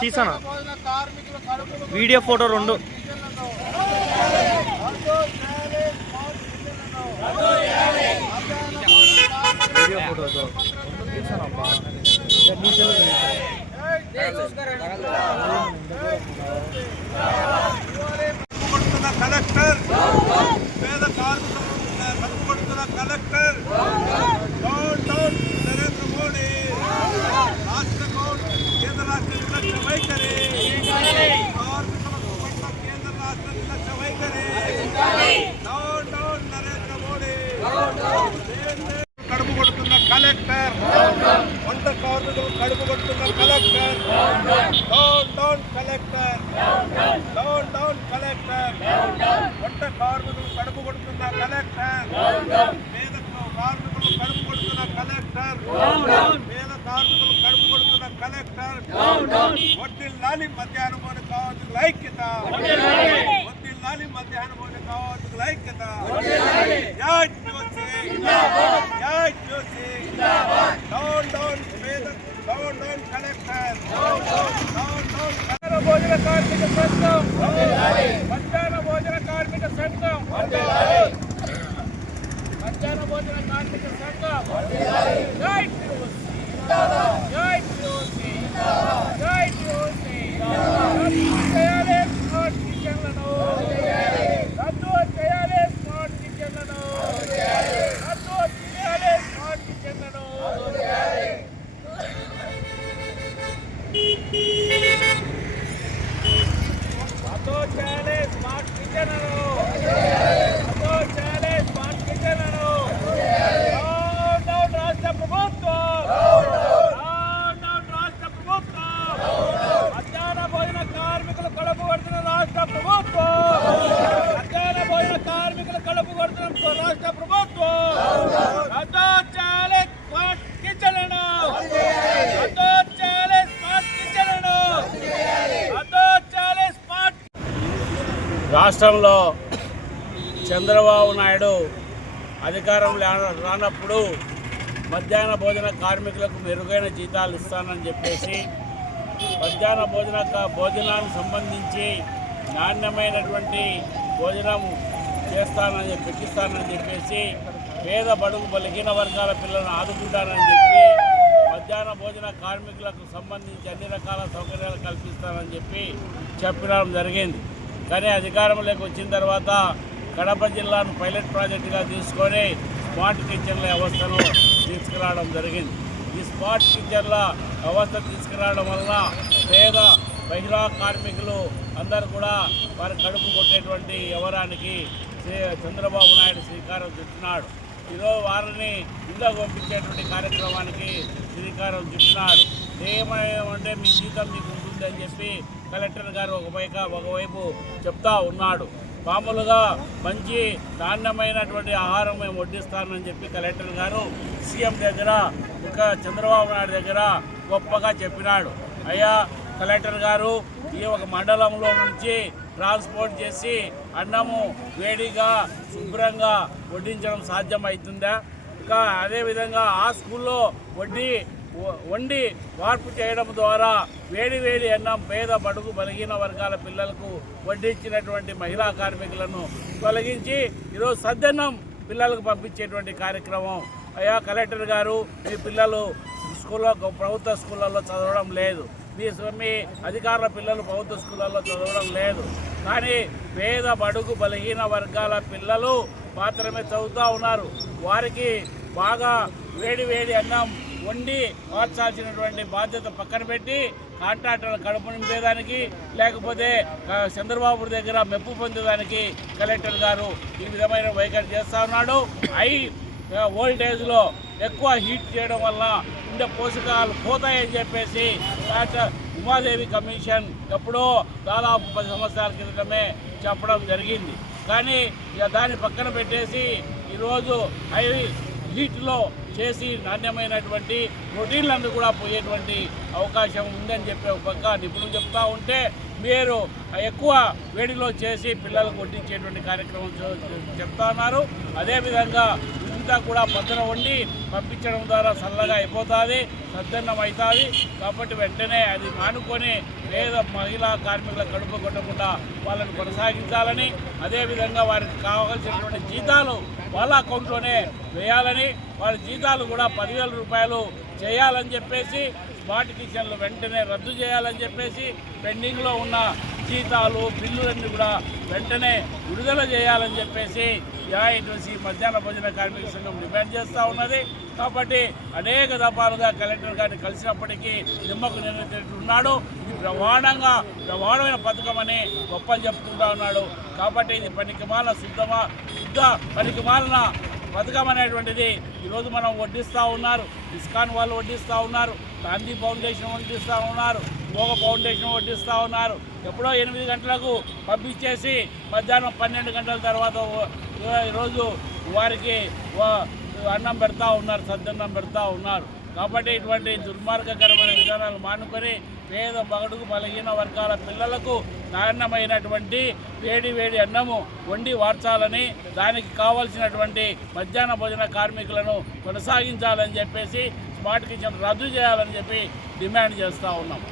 తీసాను video photo రెండు video photo collector పేద కార్మికుల కలెక్టర్ నరేంద్ర మోడీ రాష్ట్ర కేంద్ర రాష్ట్ర నిర్లక్ష్య వైఖరి కార్మికులకు పట్ల కేంద్ర రాష్ట్ర నిర్లక్ష్య వైఖరి నరేంద్ర మోడీ కడుపు కొడుతున్న కలెక్టర్ వంట కార్మికులు కడుపు కొడుతున్న కలెక్టర్ కలెక్టర్ కలెక్టర్ వంట కార్మికులు కడుపు కొడుతున్న కలెక్టర్ పేద కార్మికులు కడుపు కొడుతున్న కలెక్టర్ పేద కార్మికులు కడుపు కొడుతున్న కలెక్టర్ వడ్డిల్లాలి మధ్యాహ్నం పోని కావాల్సిన ఐక్యత వడ్డిల్లాలి మధ్యాహ్నం పోని కావాల్సిన ఐక్యత కలెక్టర్ భోజన కార్మిక సంఘం మధ్యాహ్న భోజన కార్మిక సంఘం మధ్యాహ్న భోజన కార్మిక సంఘం జై టీఓసీ జై టీఓసీ చేయాలి స్మార్ట్ కిచెన్లను రద్దు చేయాలి స్మార్ట్ కిచెన్లను రద్దు చేయాలి స్మార్ట్ కిచెన్లను స్మార్ట్ కిచెన్లను స్మార్ట్ కిచెన్లను రాష్ట్ర ప్రభుత్వం రాష్ట్ర ప్రభుత్వం మధ్యాహ్న భోజన కార్మికులు కడుపు కొడుతున్న రాష్ట్ర ప్రభుత్వం మధ్యాహ్న భోజన కార్మికులు కడుపు కొడుతున్న రాష్ట్ర ప్రభుత్వం రద్దు చేయాలి స్మార్ట్ కిచెన్లను రద్దు చేయాలి స్మార్ట్ కిచెన్లను రద్దు చేయాలి స్మార్ట్. రాష్ట్రంలో చంద్రబాబు నాయుడు అధికారం రానప్పుడు మధ్యాహ్న భోజన కార్మికులకు మెరుగైన జీతాలు ఇస్తానని చెప్పేసి మధ్యాహ్న భోజనానికి సంబంధించి నాణ్యమైనటువంటి భోజనం పెట్టిస్తానని చెప్పేసి పేద బడుగు బలహీన వర్గాల పిల్లలను ఆదుకుంటానని చెప్పి మధ్యాహ్న భోజన కార్మికులకు సంబంధించి అన్ని రకాల సౌకర్యాలు కల్పిస్తానని చెప్పి చెప్పడం జరిగింది. కానీ అధికారంలోకి వచ్చిన తర్వాత కడప జిల్లాను పైలట్ ప్రాజెక్టుగా తీసుకొని స్మార్ట్ కిచెన్ల వ్యవస్థను తీసుకురావడం జరిగింది. ఈ స్మార్ట్ కిచెన్ల వ్యవస్థ తీసుకురావడం వలన పేద మహిళా కార్మికులు అందరూ కూడా వారి కడుపు కొట్టేటువంటి వ్యవహారానికి చంద్రబాబు నాయుడు శ్రీకారం చుట్టినాడు. ఈరోజు వారిని ఇళ్ళకు పంపించేటువంటి కార్యక్రమానికి శ్రీకారం చుట్టినాడు. ఏమంటే మీ జీతం మీకు ఉంటుందని చెప్పి కలెక్టర్ గారు ఒకవైపు చెప్తా ఉన్నాడు. మామూలుగా మంచి నాణ్యమైనటువంటి ఆహారం మేము వడ్డిస్తానని చెప్పి కలెక్టర్ గారు సీఎం దగ్గర చంద్రబాబు నాయుడు దగ్గర గొప్పగా చెప్పినాడు. అయ్యా కలెక్టర్ గారు, ఈ ఒక మండలంలో నుంచి ట్రాన్స్పోర్ట్ చేసి అన్నము వేడిగా శుభ్రంగా వడ్డించడం సాధ్యమవుతుందా? ఇంకా అదేవిధంగా ఆ స్కూల్లో వండి వార్పు చేయడం ద్వారా వేడి అన్నం పేద బడుగు బలహీన వర్గాల పిల్లలకు వడ్డించినటువంటి మహిళా కార్మికులను తొలగించి ఈరోజు సద్దన్నం పిల్లలకు పంపించేటువంటి కార్యక్రమం. అయ్యా కలెక్టర్ గారు, మీ పిల్లలు ప్రభుత్వ స్కూళ్ళల్లో చదవడం లేదు, మీ అధికారుల పిల్లలు ప్రభుత్వ స్కూళ్ళల్లో చదవడం లేదు, కానీ పేద బడుగు బలహీన వర్గాల పిల్లలు మాత్రమే చదువుతూ ఉన్నారు. వారికి బాగా వేడి అన్నం వండి మార్చాల్సినటువంటి బాధ్యత పక్కన పెట్టి కాంట్రాక్టర్ల కడుపు నింపేదానికి లేకపోతే చంద్రబాబు దగ్గర మెప్పు పొందేదానికి కలెక్టర్ గారు ఈ విధమైన వైఖరి చేస్తూ ఉన్నాడు. ఓల్టేజ్లో ఎక్కువ హీట్ చేయడం వల్ల ఉండే పోషకాలు పోతాయని చెప్పేసి డాక్టర్ ఉమాదేవి కమిషన్ ఎప్పుడో దాదాపు 10 సంవత్సరాల క్రితమే చెప్పడం జరిగింది. కానీ ఇక దాన్ని పక్కన పెట్టేసి ఈరోజు హీట్లో చేసి నాణ్యమైనటువంటి ప్రోటీన్లను కూడా పోయేటువంటి అవకాశం ఉందని చెప్పి ఒక పక్క నిపుణులు చెప్తూ ఉంటే మీరు ఎక్కువ వేడిలో చేసి పిల్లలకు వడ్డించేటువంటి కార్యక్రమం చెప్తా ఉన్నారు. అదేవిధంగా ఇంతా కూడా పచ్చడి వండి పంపించడం ద్వారా చల్లగా అయిపోతుంది, సద్దన్నం అవుతుంది. కాబట్టి వెంటనే అది మానుకొని పేద మహిళా కార్మికుల కడుపు కొట్టకుండా వాళ్ళని కొనసాగించాలని, అదేవిధంగా వారికి కావాల్సినటువంటి జీతాలు వాళ్ళ అకౌంట్లోనే వేయాలని, వారి జీతాలు కూడా 10,000 రూపాయలు చేయాలని చెప్పేసి, స్మార్ట్ కిచెన్లు వెంటనే రద్దు చేయాలని చెప్పేసి, పెండింగ్లో ఉన్న జీతాలు బిల్లులన్నీ కూడా వెంటనే విడుదల చేయాలని చెప్పేసి ఏఐటీసీ మధ్యాహ్న భోజన కార్మిక సంఘం డిమాండ్ చేస్తూ ఉన్నది. కాబట్టి అనేక దఫాలుగా కలెక్టర్ గారిని కలిసినప్పటికీ నిమ్మకు నిన్నట్టున్నాడు. ఇది బ్రహ్మాండమైన పథకం అని గొప్పలు చెప్పుకుంటా ఉన్నాడు. కాబట్టి ఇది శుద్ధ పనికిమాలిన పథకం అనేటువంటిది ఈరోజు మనం వడ్డిస్తూ ఉన్నారు. ఇస్కాన్ వాళ్ళు వడ్డిస్తూ ఉన్నారు, గాంధీ ఫౌండేషన్ వడ్డిస్తూ ఉన్నారు, యోగ ఫౌండేషన్ వడ్డిస్తూ ఉన్నారు. ఎప్పుడో 8 గంటలకు పంపించేసి మధ్యాహ్నం 12 గంటల తర్వాత ఈరోజు వారికి అన్నం పెడతా ఉన్నారు, సద్దన్నం పెడతా ఉన్నారు. కాబట్టి ఇటువంటి దుర్మార్గకరమైన విధానాలు మానుకొని పేద బడుగు బలహీన వర్గాల పిల్లలకు నాణ్యమైనటువంటి వేడి అన్నము వండి వార్చాలని, దానికి కావాల్సినటువంటి మధ్యాహ్న భోజన కార్మికులను కొనసాగించాలని చెప్పేసి స్మార్ట్ కిచెన్ రద్దు చేయాలని చెప్పి డిమాండ్ చేస్తూ ఉన్నాం.